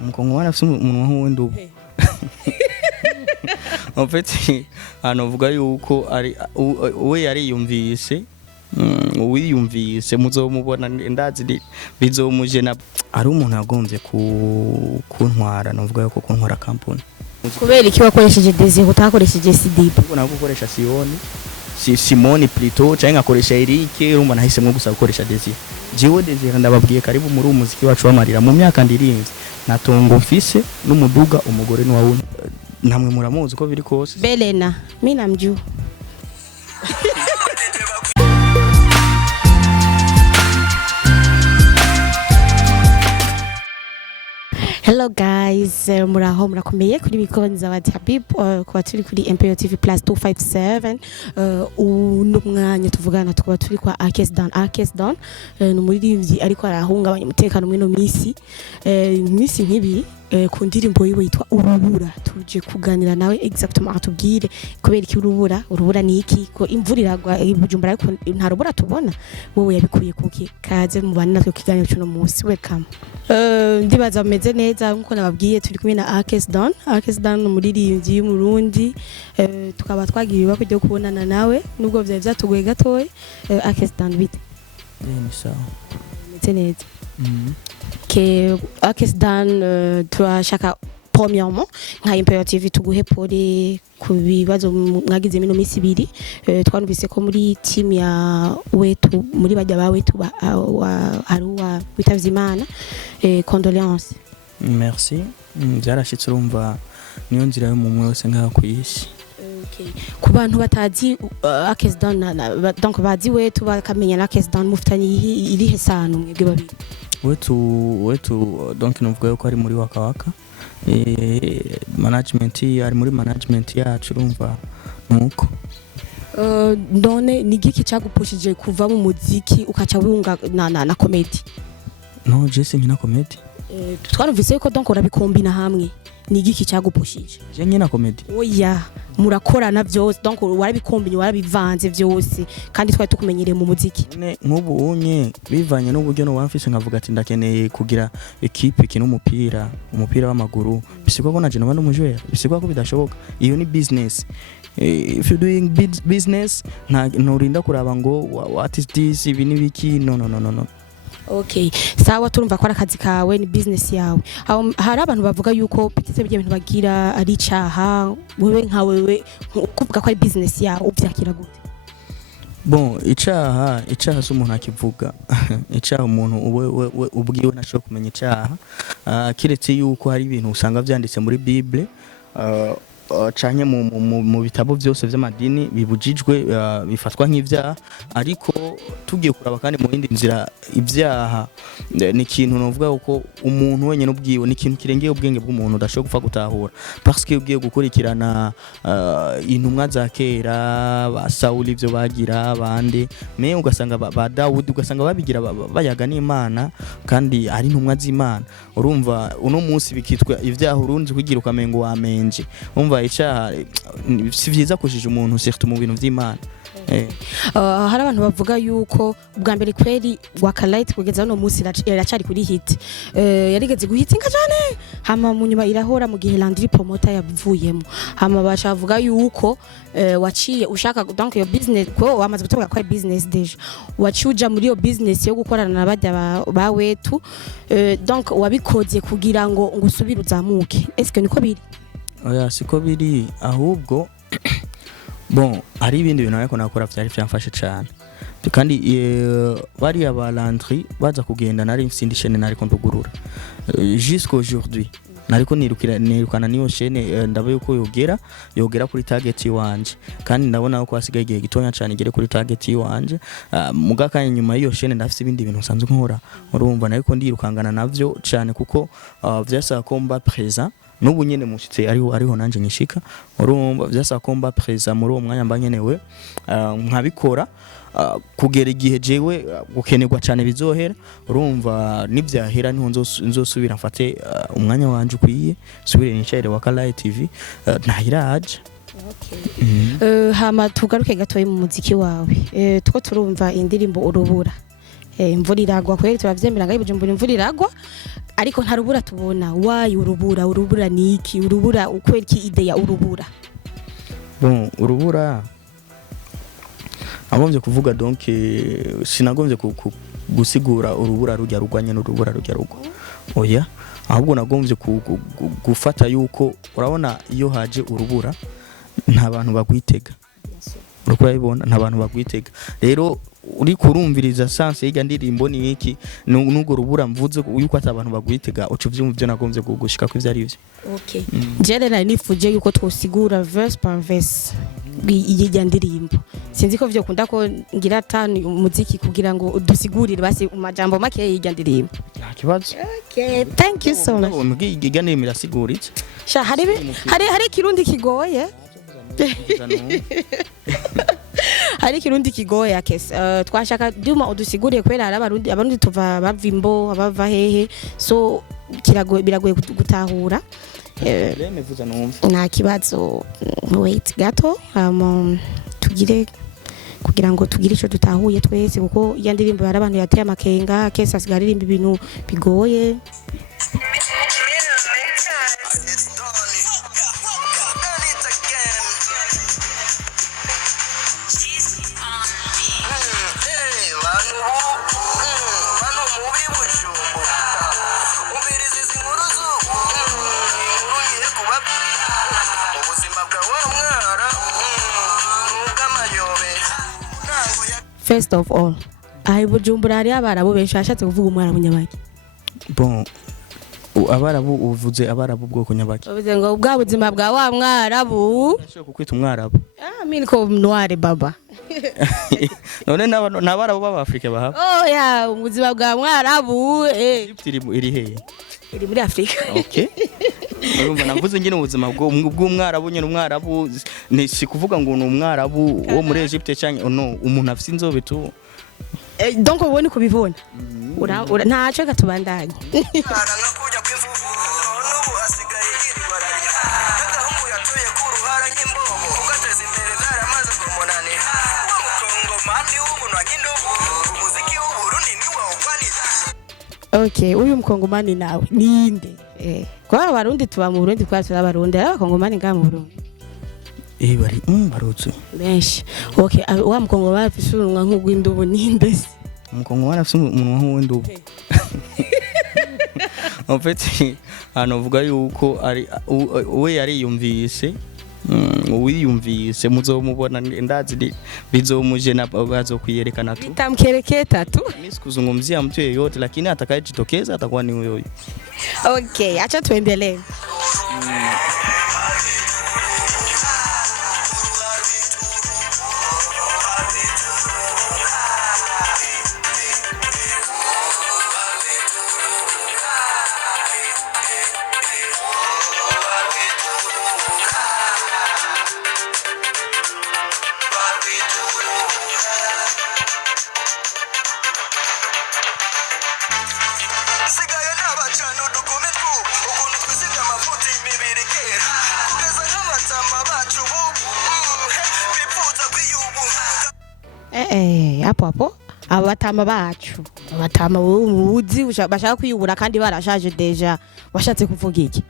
umukongomani afite umunwa nk'uwundi ubu en fait anovuga yuko ari we yariyumvise wiyumvise muzomubona ndazi bizomujena ari umuntu yagombye kuntwara novuga yuko kuntwara company kubera iki wakoresheje Désir utakoresheje CD ubwo nako gukoresha Simone plutôt cyangwa ngakoresha Irike urumva nahisemo gusa gukoresha Désir jewe Désir ndababwiye karibu muri umuziki wacu wamarira mu myaka ndirinze natongo mfise n'umuduga umugore ni wawe namwe muramuzi ko biri kose Belena mimi namjua Hello guys, muraho murakomeye kuri bikonza wa Habib kwa turi kuri MPO TV Plus 257 n'umwanya tuvugana tukaba turi kwa Akes Don n'umuririmbyi ariko arahungabanya umutekano mwino misi nk'ibi ku ndirimbo yiwe yitwa urubura tuje kuganira nawe exactement atubwire kubera iki urubura ni iki ko imvura iragwa ibujumbura ariko nta rubura tubona wowe yabikuye kuki kaze mubane natwe kiganiro cy'uno munsi welcome ndibaza meze neza nkuko nababwiye turi kumwe na Akes Don umuririmbyi y'umurundi tukaba twagiye bako byo kubonana nawe nubwo byaje byatugoye gatoye Akes Don bite ni sawa meze neza que Akes Don turashaka premièrement nka MPO TV tuguhe pole ku bibazo mwagize mino misi ibiri twanubise ko muri team ya wetu muri bajya ba wetu haruwa bitavye Imana condoléances merci byarashitse urumva niyo nzira yo mu mwese ngaho kuyisi ku bantu batazi Akes Don donc bazi wetu bakamenya na Akes Don mufitanye irihe sano mwebwe babiri wetu donc novuga yuko ari muri wakawaka management ari muri management yacu urumva nuko none ni giki cyagupushije kuva mu muziki ukaca wunga na comedy no jesse nkina comedy twarumvise ko donc urabikombina hamwe ni giki cyagupushije je nkina comedy oya murakorana byose donc warabikombinye warabivanze byose kandi twari tukumenyereye mu muziki nk'ubu unye bivanye n'uburyo no wamfise nkavuga ati ndakeneye kugira equipe kino umupira w'amaguru bisigwa ko naje nabandi umujwera bisigwa ko bidashoboka iyo ni business if you doing business nturinda kuraba ngo what is this ibi ni biki no Okay, sawa turumva ko arakazi kawe ni business yawe. Hari abantu bavuga yuko bitse bye bintu bagira ari cyaha wewe nka wewe kuvuga ko ari business yawe ubyakira gute? Bon, icaha s'umuntu akivuga. Icaha umuntu ubwiwe nashobora kumenya icaha. Kiretse yuko hari ibintu usanga byanditse muri Bible canke mu bitabo byose by'amadini bibujijwe bifatwa nk'ivyaha ariko tugiye kuraba kandi mu yindi nzira ivyaha ni ikintu novuga uko umuntu wenyene ubwiwe ni ikintu kirengeye ubwenge bw'umuntu udashobora gupfa gutahura parce que ugiye gukurikirana intumwa za kera ba Sauli ivyo bagira abandi me ugasanga ba Daudi ugasanga babigira bayaga n'Imana kandi ari intumwa z'Imana urumva uno munsi bikitwa ivyaha urunzi kugira ukamengo wamenje umva icaha si vyiza kushije umuntu surtout mu bintu vy'Imana hari abantu bavuga yuko bwa mbere kweri Wakalight kugeza no munsi iracari kuri hit yarigeze guhitinga cyane hama mu nyuma irahora mu gihe Landry promoter yavuyemo hama bashavuga yuko waciye ushaka donc yo business ko wamaze gutoka kwa business deje wacuja muri yo business yo gukorana na bajya ba wetu donc wabikoze kugira ngo ngusubire uzamuke est-ce que niko biri oya siko biri ahubwo bon hari ibindi bintu ariko nakora byari byamfashe cyane kandi bari aba Landry baza kugenda nari mfindishene nariko ndugurura jusqu'aujourd'hui nariko nirukana niyo shene ndabaye uko yogera kuri target wanje kandi ndabona ko hasigaye igihe gitonya cyane igere kuri target wanje mugakanye nyuma y'iyo shene ndafite ibindi bintu nsanzwe nkora urumva nariko ndirukangana navyo cyane kuko vyasaba ko mba présent nubu nyene mushitse ariho nanje nyishika urumva vyasaba ko mba présent muri uwo mwanya mbanyenewe nkabikora kugera igihe jewe gukenerwa cyane bizohera urumva nivyahera niho nzosubira mfate umwanya wanje ukwiye subire nicare Wakalight TV ntahiraje hama tugaruke gatoye mu muziki wawe tuko turumva indirimbo urubura imvura iragwa kweri turavyemera ngaho ibujumbura imvura iragwa ariko nta rubura tubona. Why urubura? Urubura ni iki? Urubura ukwereki ide ya urubura? Bon, urubura agombye kuvuga donc sinagombye gusigura urubura rujya rugwanye n'urubura rujya rugwa. Oya, ahubwo nagombye gufata yuko urabona iyo haje urubura nta bantu bagwitega. Urabibona nta bantu bagwitega. Rero uri kurumviriza sanse y'ijya ndirimbo ni iki n'ugo rubura mvuze yuko atabantu bagwitega ucuvyumva byo nagombye gushika ko ivyo ari byo. Okay. Generally nifuje yuko twosigura verse par verse y'ijya ndirimbo. Sinzi ko vyo kunda ko ngira tanu umuziki kugira ngo dusigurire basi umajambo make y'ijya ndirimbo. Nta kibazo. Okay, thank you so much. Mbwira ndirimbo irasiguritse. Sha hari kirundi kigoye. Hari kirundi kigoye Akes. Twashaka duma udusiguriye kwera abarundi tuva bavimbo abava hehe, so biragoye gutahura. Nta kibazo, wait gato tugire kugira ngo tugire ico dutahuye twese kuko ya ndirimbo yari abantu yateye amakenga. Akes asigaririmba ibintu bigoye. First of all, Bujumbura hari abarabu benshi ashatse kuvuga umwarabu nyabaki. Bon, abarabu uvuze abarabu bwoko nyabaki. Uvuze ngo bwa buzima bwa wa mwarabu. Nashaka kukwita umwarabu. Mimi ko noire baba. None n'abarabu baba Afrika bahaba. Oh yeah, ubuzima bwa mwarabu Egypt iri hehe? Iri muri Afrika. Okay. Urumva navuze ngene ubuzima bw'umwarabu nyene umwarabu ni sikuvuga ngo ni umwarabu wo muri Egypt cyangwa no umuntu afite inzobe tu. Donc ubone kubivona. Ntaco gatubandanye. Okay, uyu mkongomani nawe ninde? Kwa abarundi tuba mu Burundi kwa turabarundi abakongomani nga mu Burundi. Bari barutse. Benshi. Okay, wa mkongomani afise urunwa nk'ugwindubu ninde? Mkongomani afise umunwa nk'uw'indubu. En fait, anovuga yuko ari we yariyumvise wiyumvise muzomubona ndazi bizomujena bazokwiyerekana tu. Nitamkereketa tu. Mimi sikuzungumzia mtu yeyote lakini atakayejitokeza atakuwa ni huyo. Okay, acha tuendelee. Hapo abatama bacu abatama uzi bashaka kwiyubura kandi barashaje deja washatse kuvuga iki?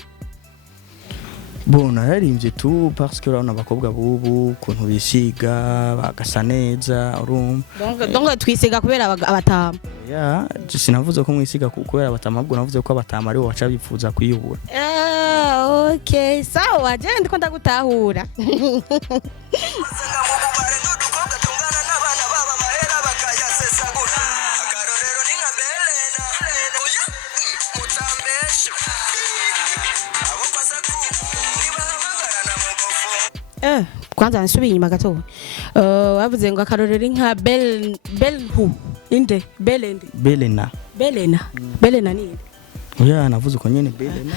Bon, nararimvye tu parce que urabona abakobwa bubu kuntu bisiga bagasa neza urumva. Donc twisiga kubera abatama. Yeah, sinavuze ko mwisiga kubera abatama ahubwo navuze ko abatama ari bo baca bifuza kwiyubura. Okay, sawa je ndiko ndagutahura. Kwanza nsubiye inyuma gato. Wavuze ngo akarorero nka Belhu inde Belena. Belena ni inde? Oya navuze ko nyene Belena.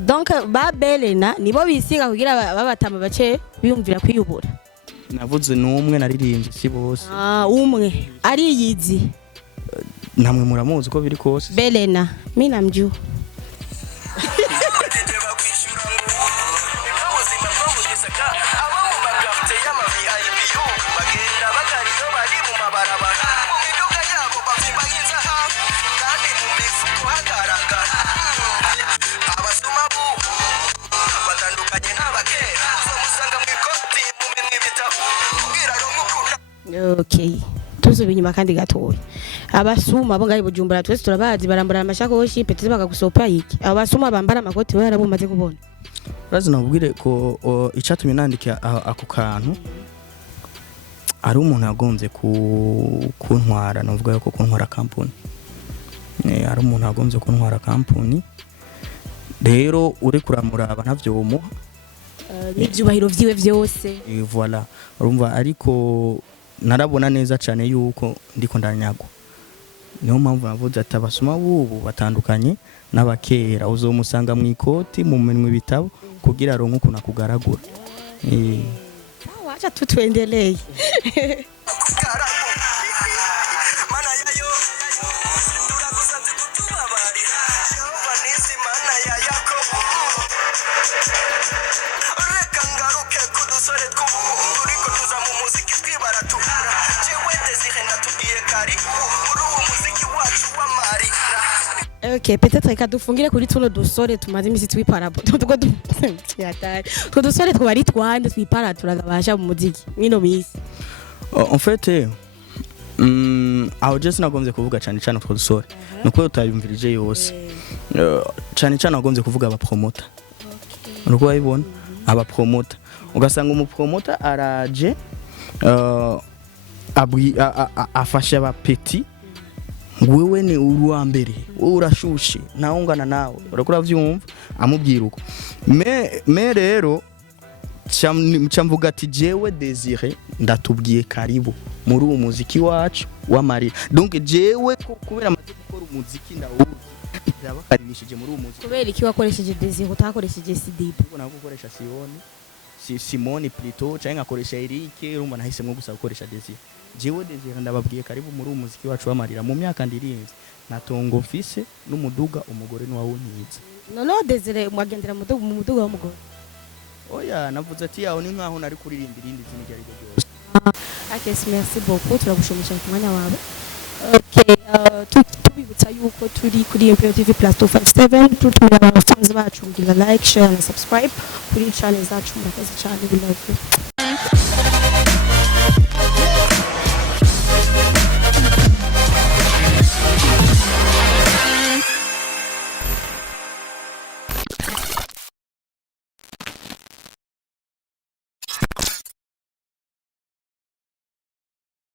Donc ba Belena nibo bisiga kugira babatama bace biyumvira kwiyubura. Navuze numwe naririmbye si bose. Umwe ari yizi. Namwe muramuzi ko biri kose. Belena, mimi namjua. okay tuzo binyuma kandi gatoya abasuma bo ngayi bujumbura twese turabazi barambara amashakoshi petete bakagusopa iki abasuma bambara amakoti barabumaze kubona urazi nabwire ko icatumye nandika ako kantu ari umuntu yagonze kuntwara navuga ko kuntwara company ari umuntu yagonze kuntwara company rero uri kuramuraba ntavyo umuha n'ibyubahiro vyiwe vyose voilà urumva ariko narabona neza cyane yuko ndiko ndanyagwa niyo mpamvu navuze ati abasuma bubu batandukanye n'abakera uzomusanga mu ikoti mu minwe bitabo kugira ronko kuna kugaragura acha tuendelee Okay, peut-être reka dufungire kuri tuno dusore tumaze imisi twiparapo tuko dusore twari twande twipara turagabasha mu muziki mwino misi en fait aho just nagonze kuvuga cyane cyane utwo dusore nuko utayumvirije yose cyane cyane nagonze kuvuga aba promoter nuko wabibona aba promoter ugasanga umupromoter araje afasha aba petit wewe ni uruwa mbere wowe urashushe naungana nawe urakura vyumva amubwira uko me rero cyamvuga ati jewe Desire ndatubwiye karibu muri uwo muziki wacu w'amarira donc jewe kubera amaze gukora umuziki ndawuzi ndabakaribishije muri uwo muziki kubera iki wakoresheje Desire utakoresheje CD ubwo nagukoresha Simone plutôt cyangwa ngakoresha Irike urumva nahisemo gusa gukoresha Desire jewe Desire ndababwiye karibu muri uwo muziki wacu w'amarira mu myaka ndirinze natongo mfise n'umuduga umugore ni wawunyiza no Desire mwagendera mu muduga w'umugore oya navuze ati yaho ni nkaho nari kuririmbira indi zini ryari ryose Akes merci beaucoup turagushomisha ku mwanya wawe okay tubibutsa yuko turi kuri MPOTV Plus 257 tutumira abafans bacu kugira like share na subscribe kuri channel zacu murakoze cyane we love you